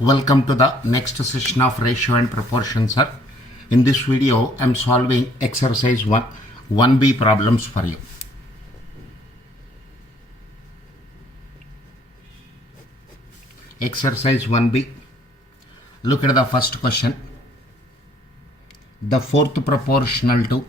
Welcome to the next session of ratio and proportion, sir. In this video, I am solving exercise 1B problems for you. Exercise 1B. Look at the first question. The fourth proportional to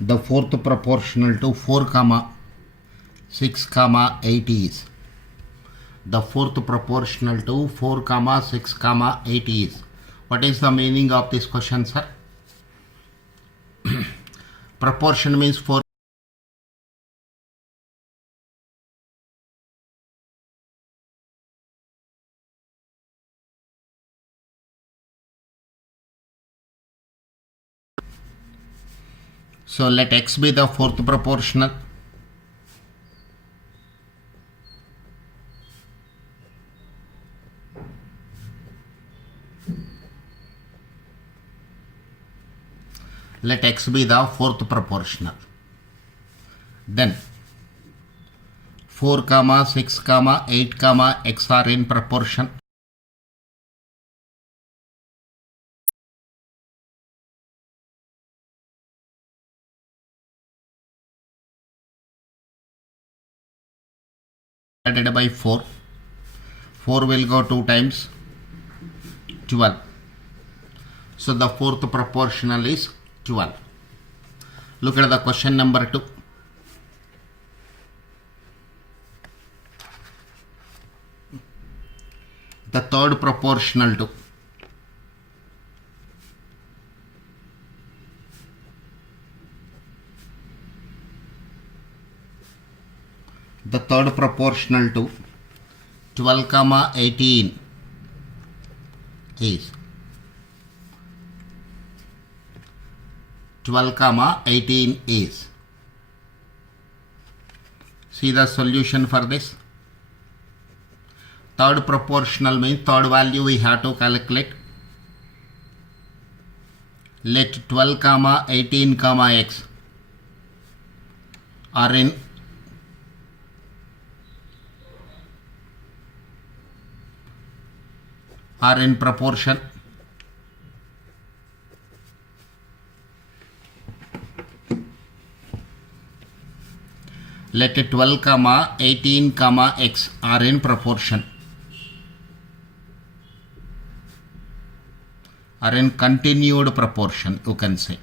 the fourth proportional to 4 comma 6 comma 8 is. The fourth proportional to 4 comma 6 comma 8 is. What is the meaning of this question, sir? Proportion means 4. So let x be the fourth proportional. Let x be the fourth proportional. Then 4 comma 6 comma 8 comma x are in proportion. Divided by 4. 4 will go 2 times 12. So the fourth proportional is 12. Look at the question number 2. The third proportional to the third proportional to 12 comma 18 is 12 comma 18 is. See the solution for this. Third proportional means third value we have to calculate. Let 12 comma 18 comma x are in proportion. Let 12 comma 18 comma x are in proportion, are in continued proportion, you can say,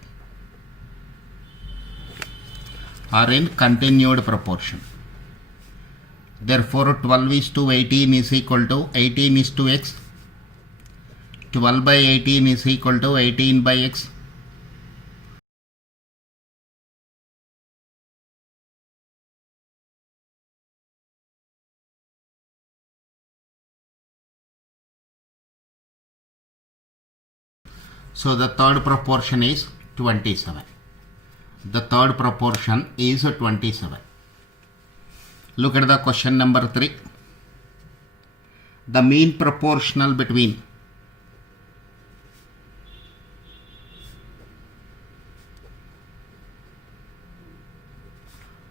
are in continued proportion. Therefore 12 is to 18 is equal to 18 is to x. 12 by 18 is equal to 18 by x. So the third proportion is 27. The third proportion is 27. Look at the question number 3. The mean proportional between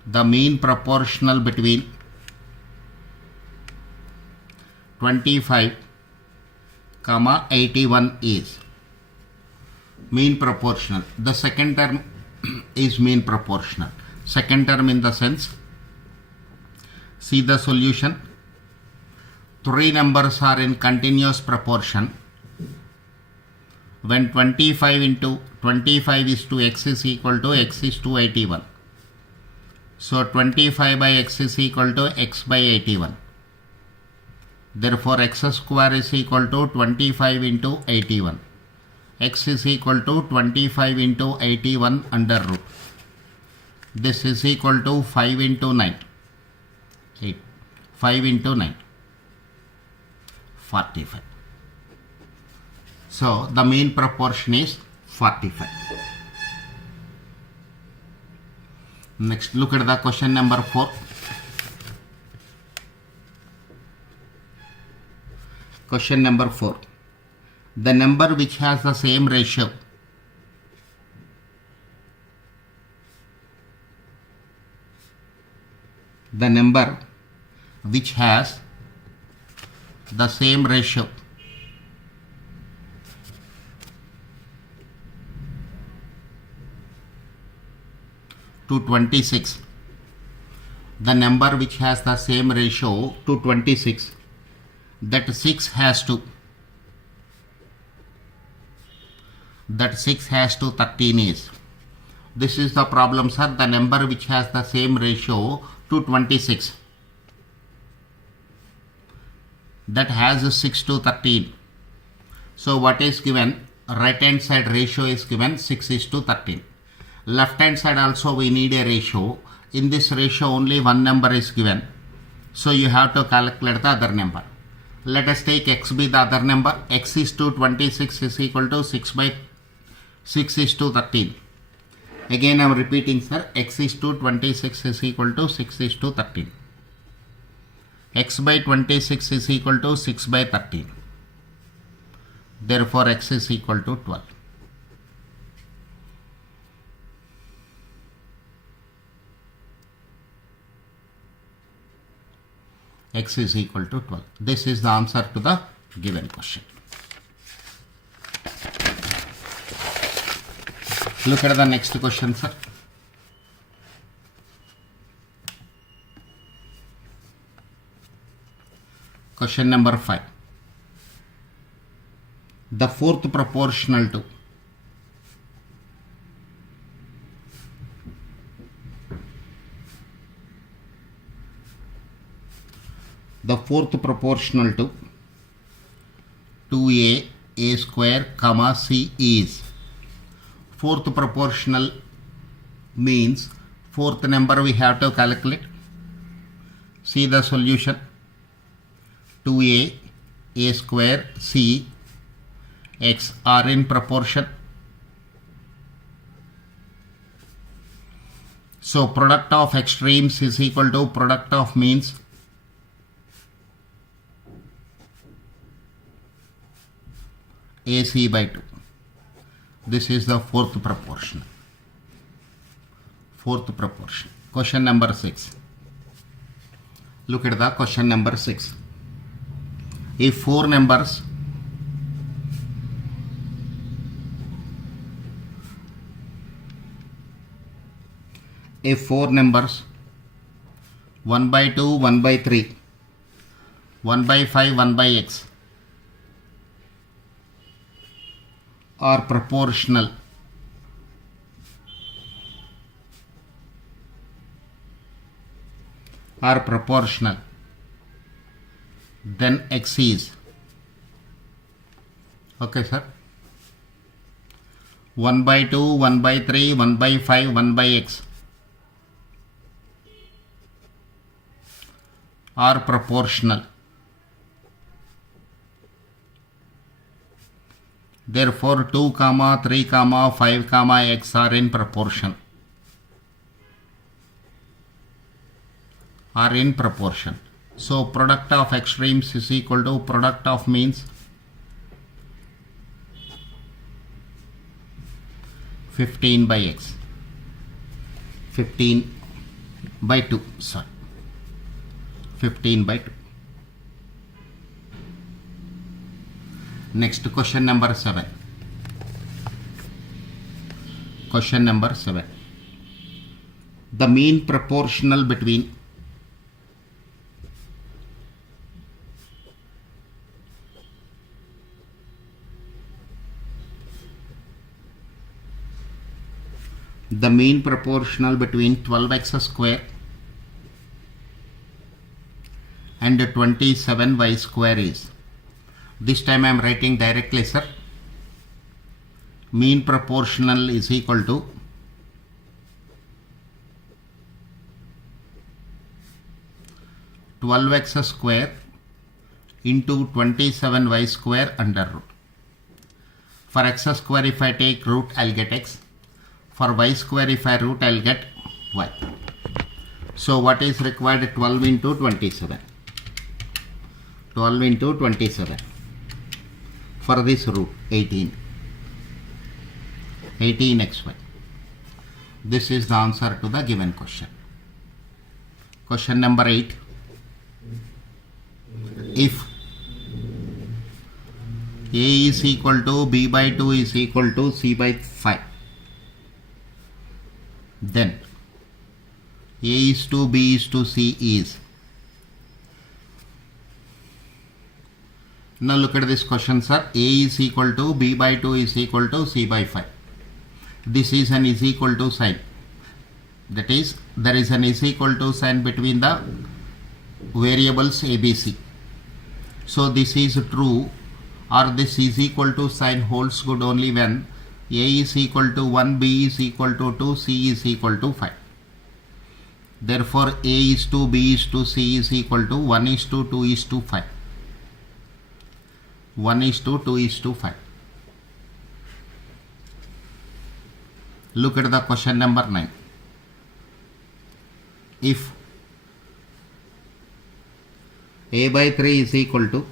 the mean proportional between 25 comma 81 is. Mean proportional. The second term is mean proportional. Second term in the sense, see the solution. 3 numbers are in continuous proportion. When 25 into 25 is to x is equal to x is to 81. So 25 by x is equal to x by 81. Therefore x square is equal to 25 into 81. X is equal to 25 into 81 under root. This is equal to 5 into 9. 8. 5 into 9. 45. So the mean proportion is 45. Next, look at the question number 4. Question number 4. The number which has the same ratio the number which has the same ratio to 26, the number which has the same ratio to 26, that 6 has to 13 is. This is the problem, sir. The number which has the same ratio to 26, that has 6 to 13. So what is given? Right hand side ratio is given 6 is to 13. Left hand side also we need a ratio. In this ratio only one number is given. So you have to calculate the other number. Let us take x be the other number. X is to 26 is equal to 6 by 6 is to 13. Again I am repeating, sir. X is to 26 is equal to 6 is to 13. X by 26 is equal to 6 by 13. Therefore x is equal to 12. X is equal to 12. This is the answer to the given question. Look at the next question, sir. Question number 5. The fourth proportional to to 2a square comma c is. Fourth proportional means fourth number we have to calculate. See the solution. 2a square c x are in proportion. So product of extremes is equal to product of means. AC by 2. This is the fourth proportion. Question number 6. Look at the question number 6. If four numbers if 4 numbers 1 by 2, 1 by 3, 1 by 5, 1 by x are proportional, then x is, okay sir, 1 by 2, 1 by 3, 1 by 5, 1 by x are proportional. Therefore 2, 3, 5, x are in proportion. So product of extremes is equal to product of means 15 by x. 15 by 2. Sorry. 15 by 2. Next, question number 7. The mean proportional between the mean proportional between 12x square and 27y square is. This time I am writing directly, sir. Mean proportional is equal to (12x square into 27y square under root). For x square if I take root, I will get x. For y square if I root, I will get y. So what is required? 12 into 27. 12 into 27. For this root, 18xy. This is the answer to the given question. Question number 8. If A is equal to B by 2 is equal to C by 5, then A is to B is to C is. Now look at this question, sir. A is equal to B by 2 is equal to C by 5. This is an is equal to sign. That is, there is an is equal to sign between the variables A, B, C. So this is true, or this is equal to sign holds good only when A is equal to 1, B is equal to 2, C is equal to 5. Therefore, A is to B is to C is equal to 1 is to 2 is to 5. 1 is to 2 is to 5. Look at the question number 9. If A by 3 is equal to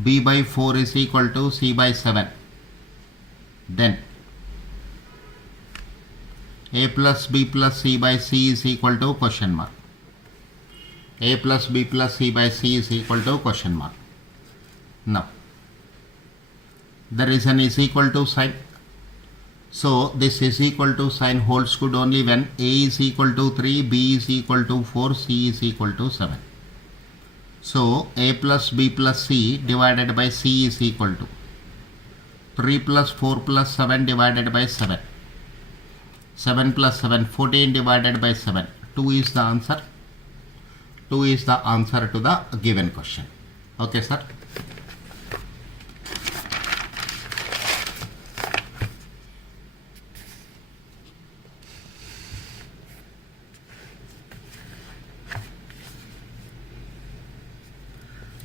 B by 4 is equal to C by 7, then A plus B plus C by C is equal to question mark. A plus B plus C by C is equal to question mark. Now, there is an is equal to sign. So, this is equal to sign holds good only when A is equal to 3, B is equal to 4, C is equal to 7. So, A plus B plus C divided by C is equal to 3 plus 4 plus 7 divided by 7. 7 plus 7, 14 divided by 7. 2 is the answer. 2 is the answer to the given question. Okay, sir.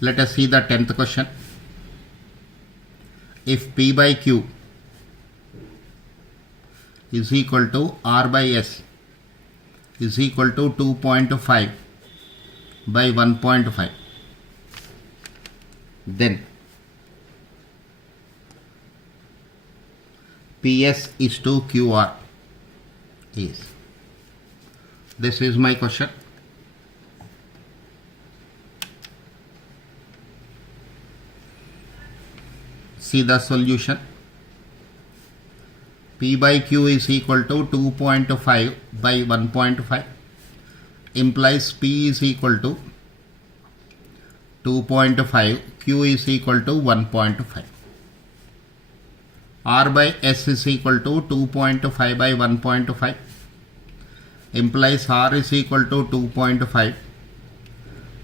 Let us see the 10th question. If P by Q is equal to R by S is equal to 2.5 by 1.5, then PS is to QR is. This is my question. See the solution. P by Q is equal to 2.5 by 1.5 implies P is equal to 2.5, Q is equal to 1.5. R by S is equal to 2.5 by 1.5 implies R is equal to 2.5,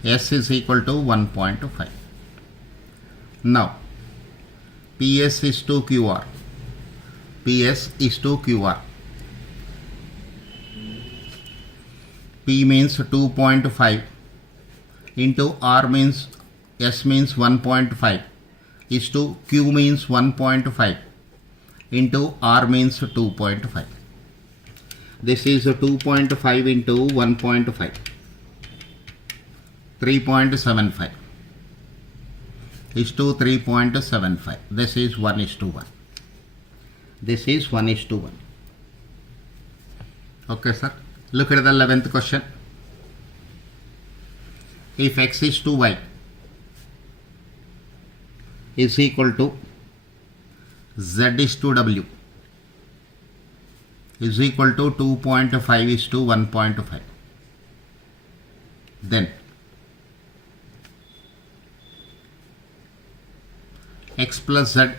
S is equal to 1.5. Now, PS is to QR. PS is to QR. P means 2.5 into R means S means 1.5 is to Q means 1.5 into R means 2.5. This is 2.5 into 1.5. 3.75 is to 3.75. This is 1 is to 1. This is 1 is to 1. Okay, sir. Look at the 11th question. If X is to Y is equal to Z is to W is equal to 2.5 is to 1.5, then X plus Z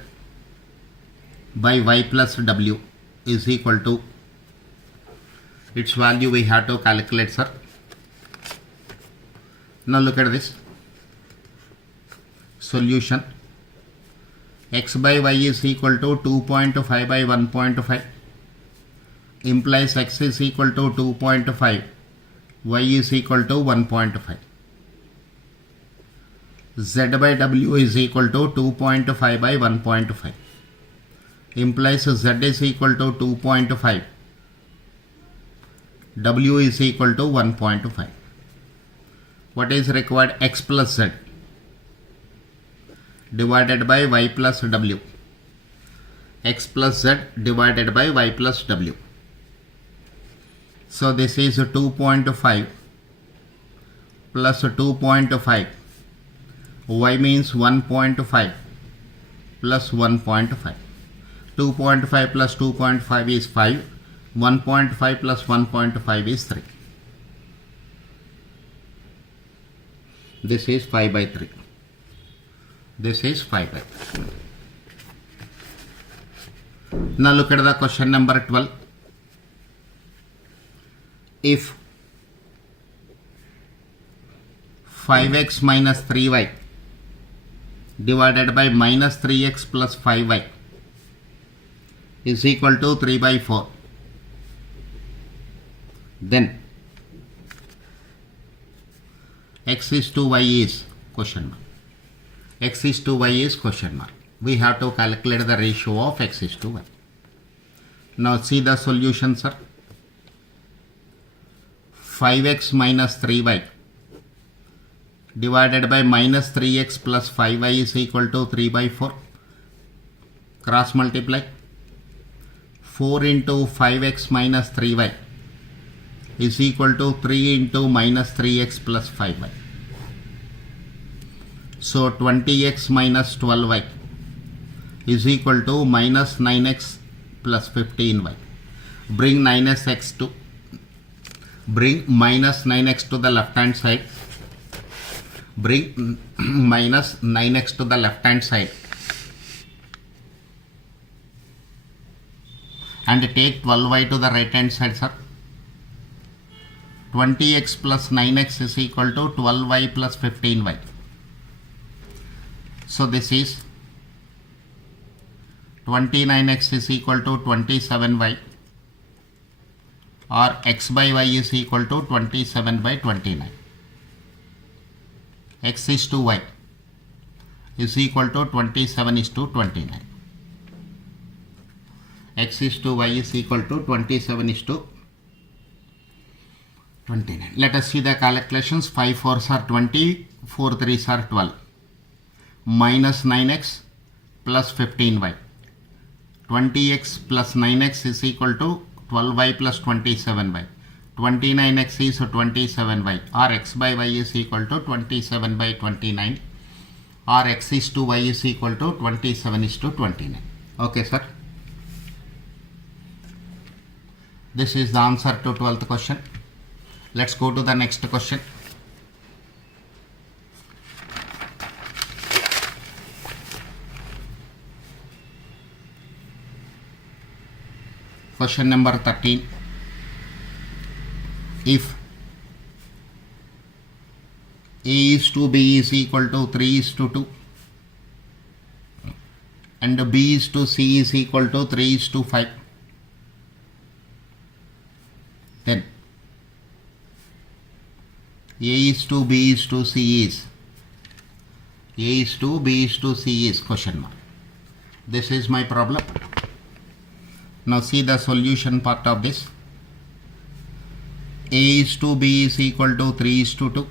by Y plus W is equal to, its value we have to calculate, sir. Now look at this solution. X by Y is equal to 2.5 by 1.5 implies X is equal to 2.5, Y is equal to 1.5. Z by W is equal to 2.5 by 1.5 implies Z is equal to 2.5, W is equal to 1.5. What is required? X plus Z divided by Y plus W. X plus Z divided by Y plus W. So this is 2.5 plus 2.5. Y means 1.5 plus 1.5. 2.5 plus 2.5 is 5. 1.5 plus 1.5 is 3. This is 5 by 3. This is 5 by 3. Now look at the question number 12. If 5x minus 3y divided by minus 3x plus 5y is equal to 3 by 4, then x is to y is question mark. X is to y is question mark. We have to calculate the ratio of x is to y. Now see the solution, sir. 5x minus 3y divided by minus 3x plus 5y is equal to 3 by 4. Cross multiply. 4 into 5x minus 3y is equal to 3 into minus 3x plus 5y. So 20x minus 12y is equal to minus 9x plus 15y. Bring minus 9x to the left hand side. Bring minus 9x to the left hand side and take 12y to the right hand side, sir. 20x plus 9x is equal to 12y plus 15y. So this is 29x is equal to 27y, or x by y is equal to 27 by 29. X is to y is equal to 27 is to 29. X is to y is equal to 27 is to 29. Let us see the calculations. 5 4s are 20, 4 3s are 12. Minus 9x plus 15y. 20x plus 9x is equal to 12y plus 27y. 29x is 27y, or x by y is equal to 27 by 29, or x is to y is equal to 27 is to 29. Okay, sir. This is the answer to 12th question. Let's go to the next question. Question number 13. If A is to B is equal to 3 is to 2 and B is to C is equal to 3 is to 5, then A is to B is to C is A is to B is to C is question mark. This is my problem. Now see the solution part of this. A is to B is equal to 3 is to 2.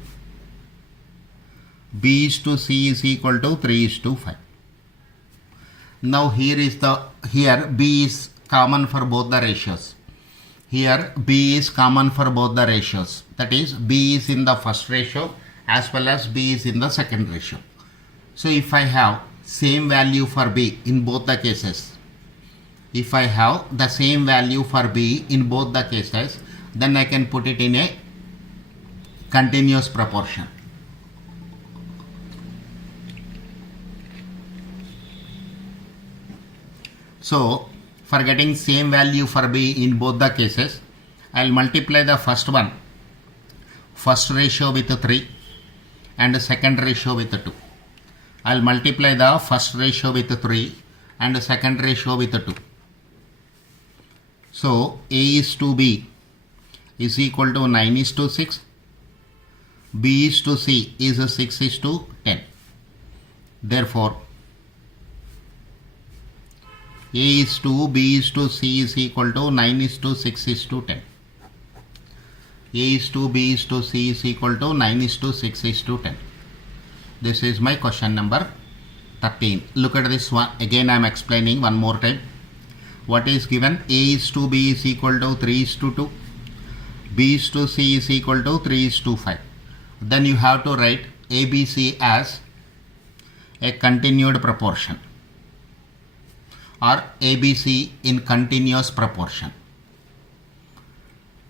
B is to C is equal to 3 is to 5. Now here B is common for both the ratios. Here B is common for both the ratios. That is, B is in the first ratio as well as B is in the second ratio. So if I have same value for B in both the cases, if I have the same value for B in both the cases, then I can put it in a continuous proportion. So for getting same value for B in both the cases, I will multiply the first ratio with 3 and the second ratio with 2. I will multiply the first ratio with 3 and the second ratio with 2. So A is to B is equal to 9 is to 6. B is to C is 6 is to 10. Therefore, A is to B is to C is equal to 9 is to 6 is to 10. A is to B is to C is equal to 9 is to 6 is to 10. This is my question number 13. Look at this one. Again I am explaining one more time. What is given? A is to B is equal to 3 is to 2. B is to C is equal to 3 is to 5. Then you have to write ABC as a continued proportion or ABC in continuous proportion.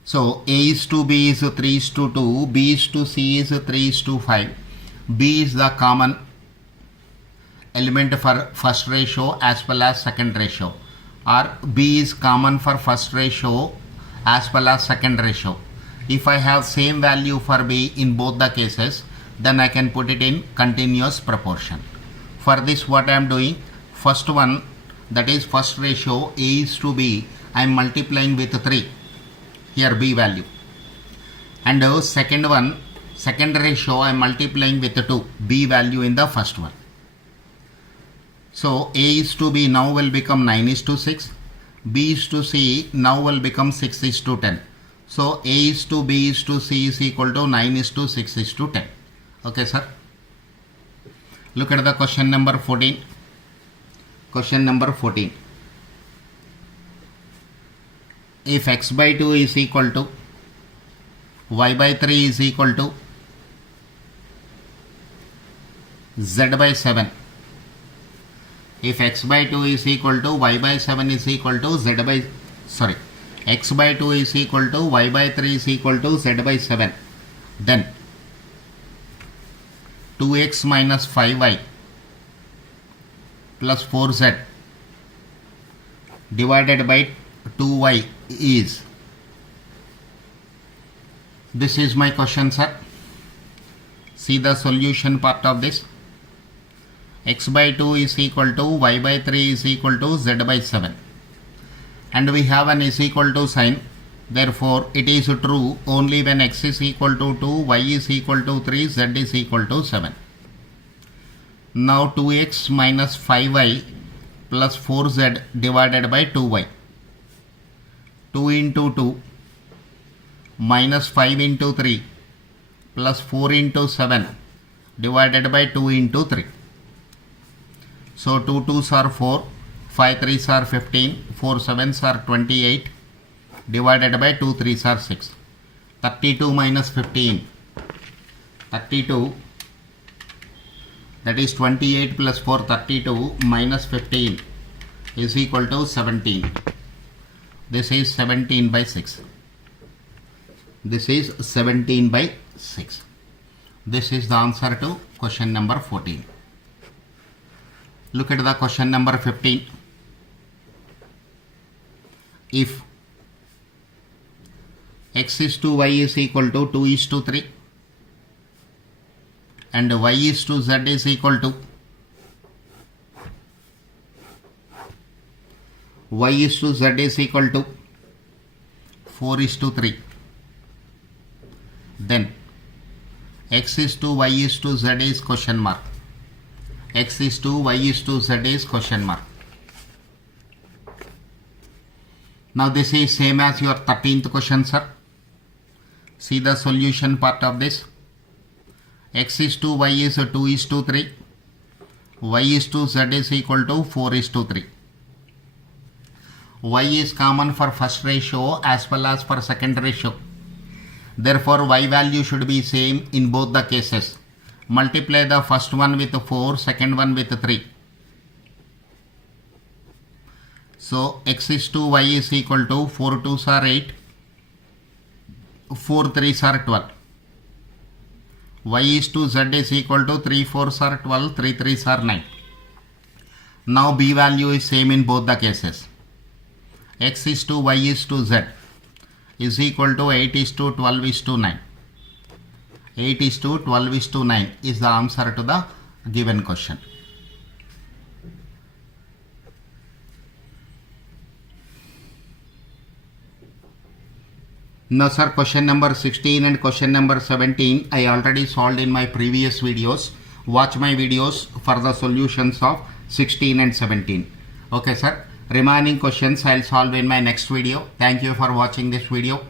So A is to B is 3 is to 2, B is to C is 3 is to 5. B is the common element for first ratio as well as second ratio, or B is common for first ratio as well as second ratio. If I have same value for B in both the cases, then I can put it in continuous proportion. For this, what I am doing, first one, that is first ratio A is to B, I am multiplying with 3, here B value, and second one, second ratio I am multiplying with 2, B value in the first one. So A is to B now will become 9 is to 6, B is to C now will become 6 is to 10. So A is to B is to C is equal to 9 is to 6 is to 10. Okay, sir. Look at the question number 14. Question number 14. If x by 2 is equal to y by 3 is equal to z by 7. If x by 2 is equal to y by 7 is equal to z by, sorry, x by 2 is equal to y by 3 is equal to z by 7, then 2x minus 5y plus 4z divided by 2y is. This is my question, sir. See the solution part of this. X by 2 is equal to y by 3 is equal to z by 7, and we have an is equal to sign. Therefore it is true only when x is equal to 2, y is equal to 3, z is equal to 7. Now 2x minus 5y plus 4z divided by 2y. 2 into 2 minus 5 into 3 plus 4 into 7 divided by 2 into 3. So 2 2s are 4, 5 3s are 15, 4 7s are 28 divided by 2 3s are 6. 32 minus 15, 32, that is 28 plus 4, 32 minus 15 is equal to 17. This is 17 by 6. This is 17 by 6. This is the answer to question number 14. Look at the question number 15. If x is to y is equal to 2 is to 3 and y is to z is equal to y is to z is equal to 4 is to 3, then x is to y is to z is question mark. X is to y is to z is question mark. Now this is same as your 13th question, sir. See the solution part of this. X is to y is 2 is to 3, y is to z is equal to 4 is to 3. Y is common for first ratio as well as for second ratio. Therefore y value should be same in both the cases. Multiply the first one with 4, second one with 3. So x is to y is equal to 4 2s are 8, 4 3s are 12. Y is to z is equal to 3 4s are 12, 3 3s are 9. Now b value is same in both the cases. X is to y is to z is equal to 8 is to 12 is to 9. 8 is to 12 is to 9 is the answer to the given question. Now sir, question number 16 and question number 17 I already solved in my previous videos. Watch my videos for the solutions of 16 and 17. Okay sir, remaining questions I'll solve in my next video. Thank you for watching this video.